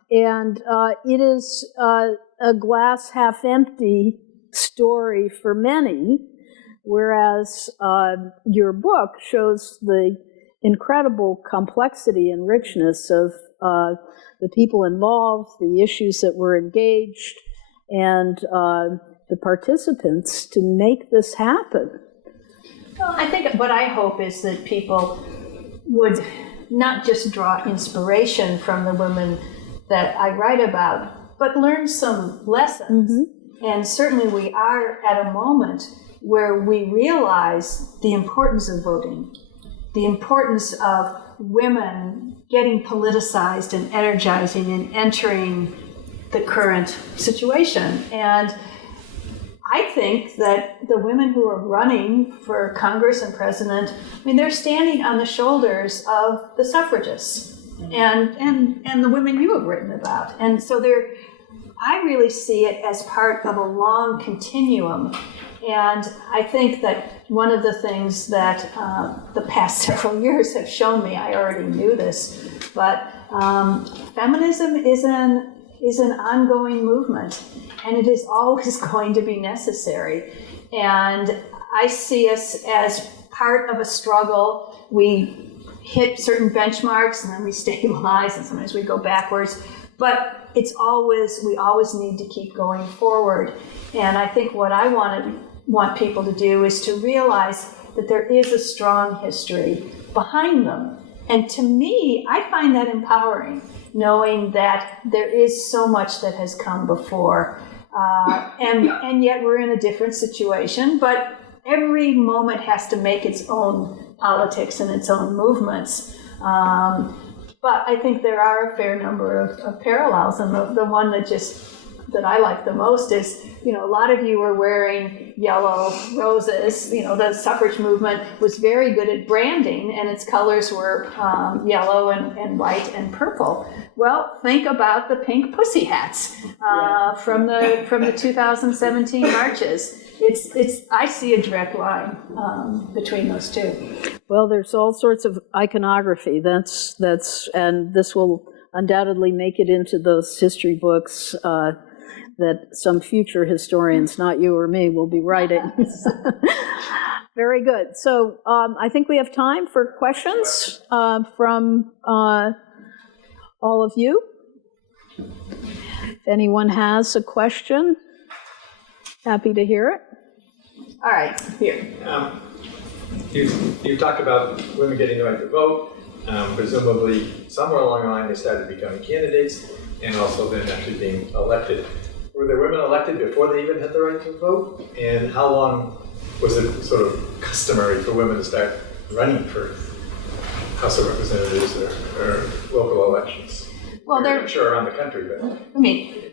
It is a glass half empty story for many, whereas your book shows the incredible complexity and richness of the people involved, the issues that were engaged, and the participants to make this happen. Well, I think what I hope is that people would not just draw inspiration from the women that I write about, but learn some lessons. Mm-hmm. And certainly we are at a moment where we realize the importance of voting, the importance of women getting politicized and energizing and entering the current situation. And I think that the women who are running for Congress and president, I mean, they're standing on the shoulders of the suffragists and the women you have written about. And so I really see it as part of a long continuum. And I think that one of the things that the past several years have shown me, I already knew this, but feminism is an ongoing movement, and it is always going to be necessary. And I see us as part of a struggle. We hit certain benchmarks, and then we stabilize, and sometimes we go backwards. But we always need to keep going forward. And I think what I want people to do is to realize that there is a strong history behind them. And to me, I find that empowering, knowing that there is so much that has come before. And yet we're in a different situation, but every moment has to make its own politics and its own movements. But I think there are a fair number of parallels, and the one that I like the most is, a lot of you were wearing yellow roses. The suffrage movement was very good at branding, and its colors were yellow and white and purple. Well, think about the pink pussy hats from the 2017 marches. I see a direct line between those two. Well, there's all sorts of iconography. And this will undoubtedly make it into those history books that some future historians, not you or me, will be writing. Very good. So I think we have time for questions from all of you. If anyone has a question, happy to hear it. All right, here. You talked about women getting the right to vote. Presumably, somewhere along the line, they started becoming candidates and also then actually being elected. Were there women elected before they even had the right to vote? And how long was it sort of customary for women to start running for House of Representatives or local elections? Well, I'm sure around the country, but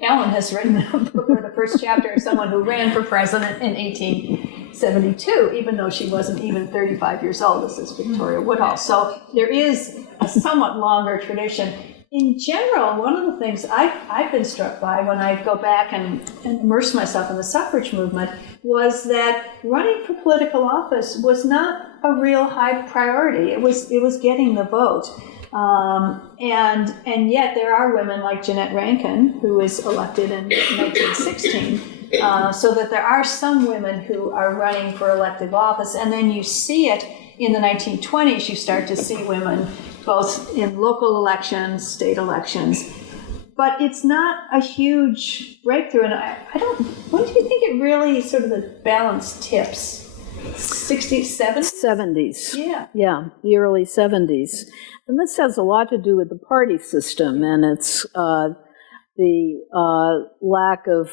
Ellen has written a book for the first chapter of someone who ran for president in 1872, even though she wasn't even 35 years old. This is Victoria Woodhull. So there is a somewhat longer tradition. In general, one of the things I've been struck by when I go back and immerse myself in the suffrage movement was that running for political office was not a real high priority. It was getting the vote. And yet there are women like Jeanette Rankin, who was elected in 1916, so that there are some women who are running for elective office. And then you see it in the 1920s, you start to see women both in local elections, state elections. But it's not a huge breakthrough. And when do you think it really sort of the balance tips? 60s, 70s? 70s. Yeah, the early 70s. And this has a lot to do with the party system and its the lack of,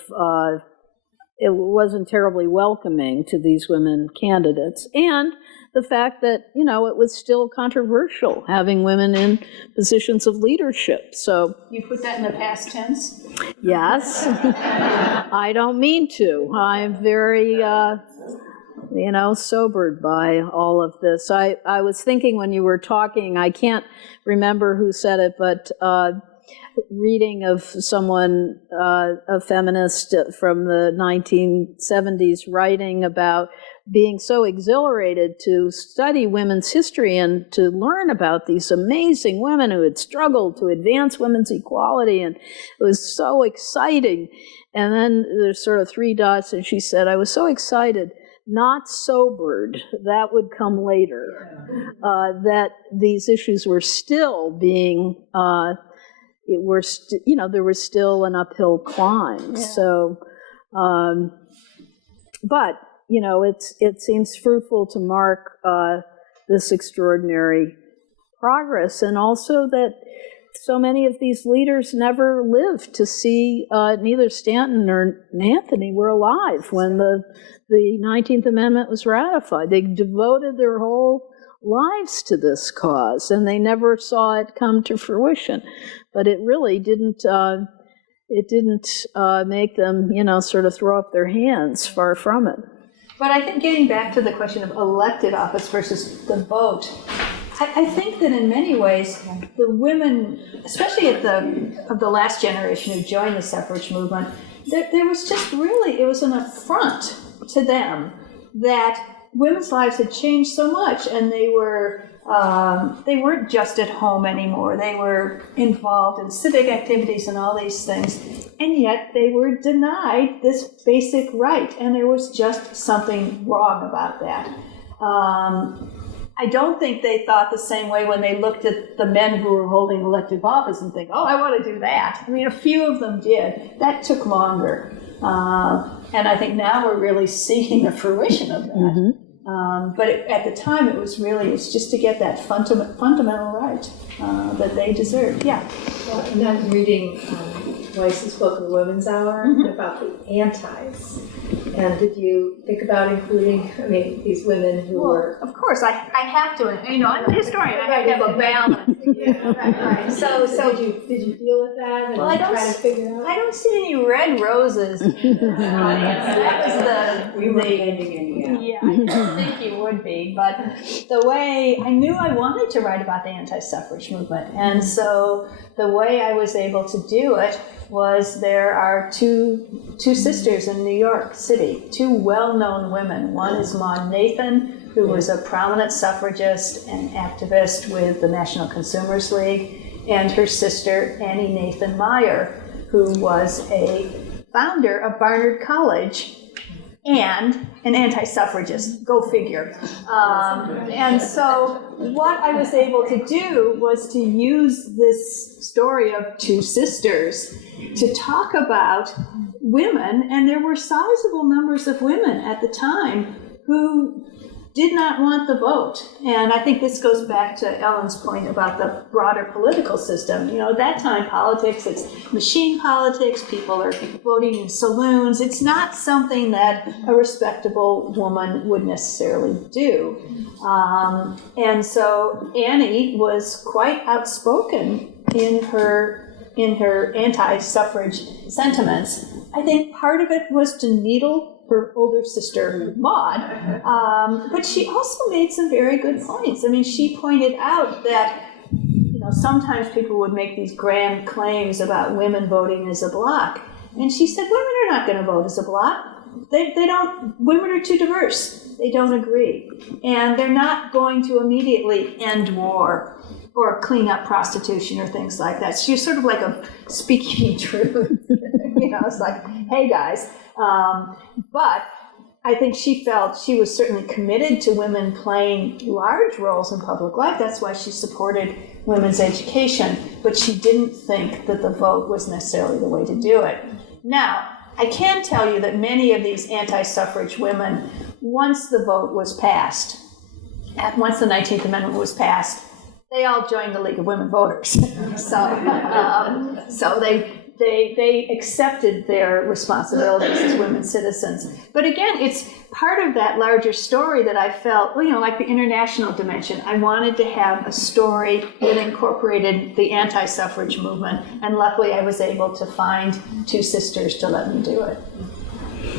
it wasn't terribly welcoming to these women candidates. And the fact that, it was still controversial having women in positions of leadership. So you put that in the past tense? Yes. I don't mean to. I'm very sobered by all of this. I was thinking when you were talking, I can't remember who said it, but reading of someone, a feminist from the 1970s, writing about being so exhilarated to study women's history and to learn about these amazing women who had struggled to advance women's equality, and it was so exciting. And then there's sort of three dots, and she said, I was so excited, not sobered, that would come later, that these issues were still being, there was still an uphill climb. Yeah. So, but, it seems fruitful to mark this extraordinary progress, and also that so many of these leaders never lived to see, neither Stanton nor Anthony were alive when the 19th Amendment was ratified. They devoted their whole lives to this cause, and they never saw it come to fruition. But it really didn't make them, sort of throw up their hands, far from it. But I think getting back to the question of elected office versus the vote, I think that in many ways, the women, especially of the last generation who joined the suffrage movement, there was just really, it was an affront to them that women's lives had changed so much, and they weren't just at home anymore. They were involved in civic activities and all these things, and yet they were denied this basic right, and there was just something wrong about that. I don't think they thought the same way when they looked at the men who were holding elective office and think, oh, I want to do that. I mean, a few of them did. That took longer. And I think now we're really seeing the fruition of that. Mm-hmm. But at the time, it's just to get that fundamental right that they deserve. Yeah. Well, and I'm reading Weiss's book, The Women's Hour, about the antis. And did you think about including, these women who were... Of course, I have to. I'm a historian. I have to have a balance. Yeah, right. So did you deal with that? And try to figure out? I don't see any red roses. That was we were ending anyhow. Yeah, I don't think you would be. But the way I knew I wanted to write about the anti-suffrage movement, and so the way I was able to do it was there are two sisters in New York City, two well-known women. One is Maud Nathan, who was a prominent suffragist and activist with the National Consumers League, and her sister, Annie Nathan Meyer, who was a founder of Barnard College and an anti-suffragist. Go figure. And so what I was able to do was to use this story of two sisters to talk about women, and there were sizable numbers of women at the time who did not want the vote. And I think this goes back to Ellen's point about the broader political system. At that time, politics, it's machine politics, people are voting in saloons. It's not something that a respectable woman would necessarily do. And so Annie was quite outspoken in her anti-suffrage sentiments. I think part of it was to needle her older sister, Maud, but she also made some very good points. She pointed out that sometimes people would make these grand claims about women voting as a bloc, and she said women are not going to vote as a bloc. They don't. Women are too diverse. They don't agree, and they're not going to immediately end war or clean up prostitution or things like that. She's sort of like a speaking truth. It's like, hey guys. But I think she felt she was certainly committed to women playing large roles in public life. That's why she supported women's education. But she didn't think that the vote was necessarily the way to do it. Now, I can tell you that many of these anti-suffrage women, once the vote was passed, once the 19th Amendment was passed, they all joined the League of Women Voters. So they accepted their responsibilities as women citizens. But again, it's part of that larger story that I felt, like the international dimension. I wanted to have a story that incorporated the anti-suffrage movement, and luckily I was able to find two sisters to let me do it.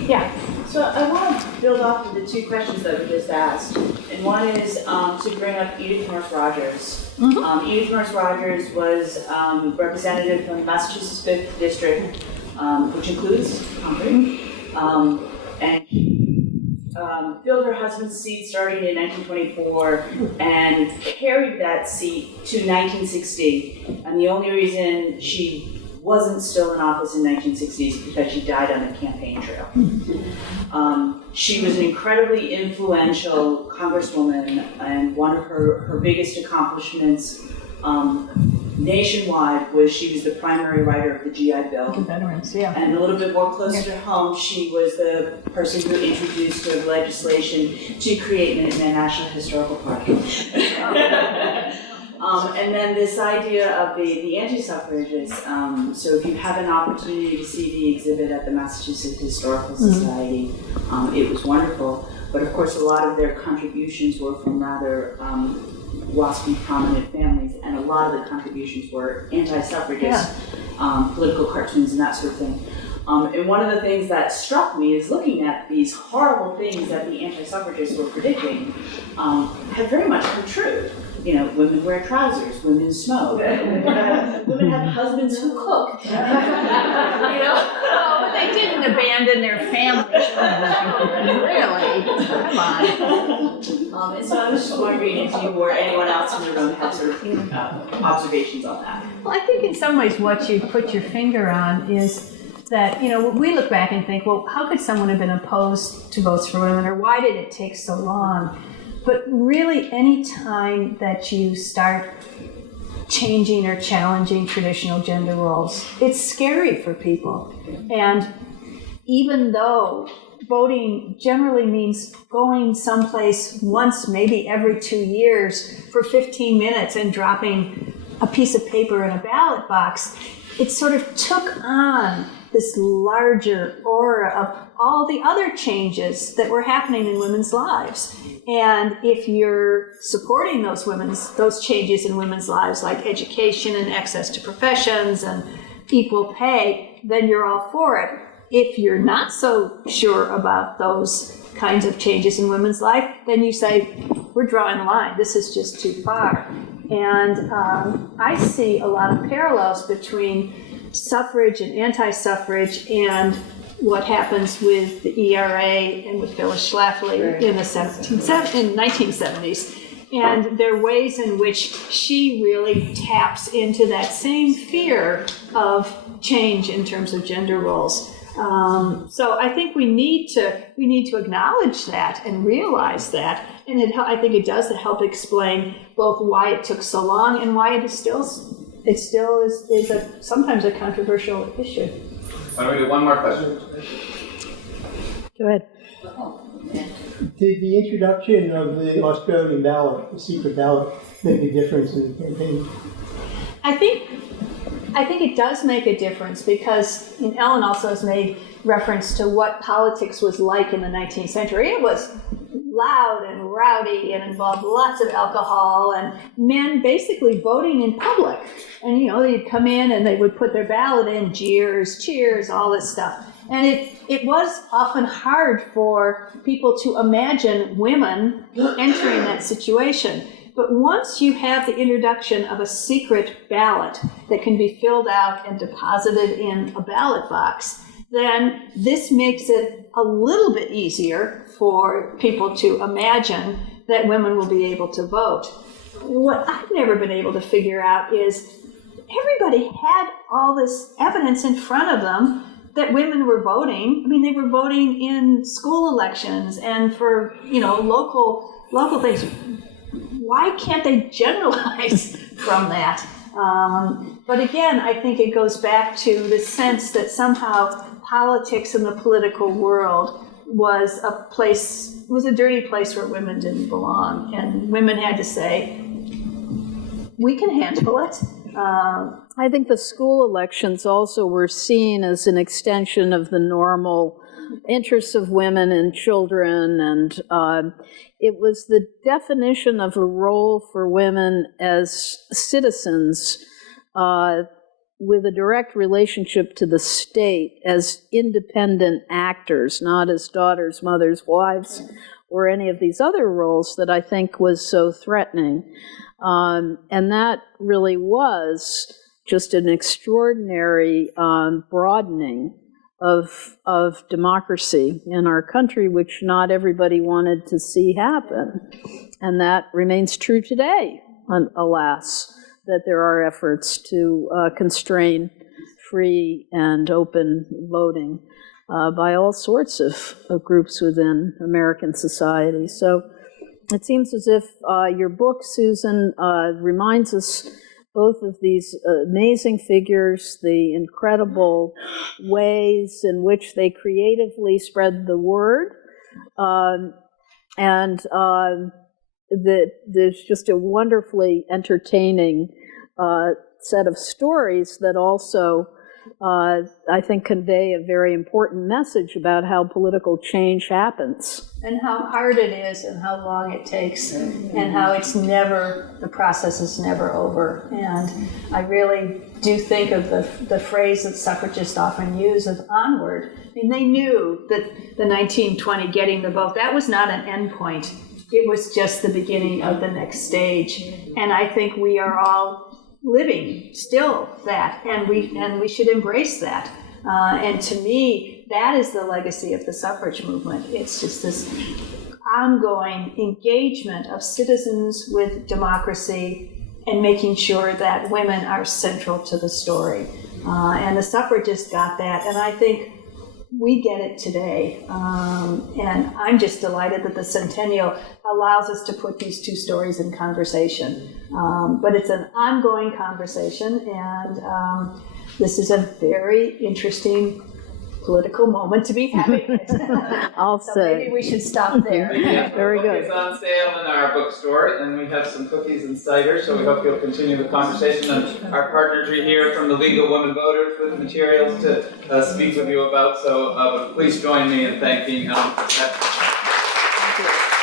Yeah. So I want to build off of the two questions that were just asked. And one is to bring up Edith Morse Rogers. Edith Morse Rogers was representative from the Massachusetts 5th District, which includes Concord, and filled her husband's seat starting in 1924 and carried that seat to 1960. And the only reason she wasn't still in office in 1960 is because she died on the campaign trail. She was an incredibly influential congresswoman, and one of her biggest accomplishments nationwide was she was the primary writer of the GI Bill. The veterans, yeah. And a little bit more closer to home, she was the person who introduced the legislation to create a National Historical Park. And then this idea of the anti-suffragists, so if you have an opportunity to see the exhibit at the Massachusetts Historical Society, it was wonderful. But of course, a lot of their contributions were from rather WASPy prominent families, and a lot of the contributions were anti-suffragist, political cartoons and that sort of thing. And one of the things that struck me is looking at these horrible things that the anti-suffragists were predicting have very much come true. You know, women wear trousers, women smoke, women have husbands who cook. You know? But they didn't abandon their families. Really? Come on. And so I was just wondering if you or anyone else in the room had sort of observations on that. Well, I think in some ways what you put your finger on is that, you know, we look back and think, well, how could someone have been opposed to votes for women, or why did it take so long? But really, any time that you start changing or challenging traditional gender roles, it's scary for people. And even though voting generally means going someplace once, maybe every 2 years for 15 minutes and dropping a piece of paper in a ballot box, it sort of took on this larger aura of all the other changes that were happening in women's lives. And if you're supporting those changes in women's lives, like education and access to professions and equal pay, then you're all for it. If you're not so sure about those kinds of changes in women's life, then you say, we're drawing the line. This is just too far. And I see a lot of parallels between suffrage and anti-suffrage and what happens with the ERA and with Phyllis Schlafly in the 1970s. And there are ways in which she really taps into that same fear of change in terms of gender roles. So I think we need to acknowledge that and realize that, and I think it does help explain both why it took so long and why it still is sometimes a controversial issue. Why don't we do one more question? Go ahead. Did the introduction of the Australian ballot, the secret ballot, make a difference in the campaign? I think it does make a difference because Ellen also has made reference to what politics was like in the 19th century. It was loud and rowdy and involved lots of alcohol and men basically voting in public. And, you know, they'd come in and they would put their ballot in, jeers, cheers, all this stuff. And it was often hard for people to imagine women entering that situation. But once you have the introduction of a secret ballot that can be filled out and deposited in a ballot box, then this makes it a little bit easier for people to imagine that women will be able to vote. What I've never been able to figure out is everybody had all this evidence in front of them that women were voting. I mean, they were voting in school elections and for, local things. Why can't they generalize from that? But again, I think it goes back to the sense that somehow politics in the political world was a dirty place where women didn't belong. And women had to say, we can handle it. I think the school elections also were seen as an extension of the normal interests of women and children, and it was the definition of a role for women as citizens with a direct relationship to the state as independent actors, not as daughters, mothers, wives, or any of these other roles that I think was so threatening. And that really was just an extraordinary broadening of democracy in our country, which not everybody wanted to see happen. And that remains true today, alas, that there are efforts to constrain free and open voting by all sorts of groups within American society. So it seems as if your book, Susan, reminds us both of these amazing figures, the incredible ways in which they creatively spread the word, and that there's just a wonderfully entertaining set of stories that also, I think, convey a very important message about how political change happens. And how hard it is, and how long it takes, and how it's never, the process is never over. And I really do think of the phrase that suffragists often use of onward. I mean, they knew that the 1920 getting the vote, that was not an end point. It was just the beginning of the next stage. And I think we are all living still that, and we should embrace that. And to me, that is the legacy of the suffrage movement. It's just this ongoing engagement of citizens with democracy and making sure that women are central to the story. And the suffragists got that, and I think we get it today. And I'm just delighted that the centennial allows us to put these two stories in conversation. But it's an ongoing conversation, and this is a very interesting political moment to be having it. I'll So say. maybe we should stop there. Very The book good. is on sale in our bookstore, and we have some cookies and cider, so we hope you'll continue the conversation. And our partners are here from the League of Women Voters with materials to speak with you about, so please join me in thanking Thank you.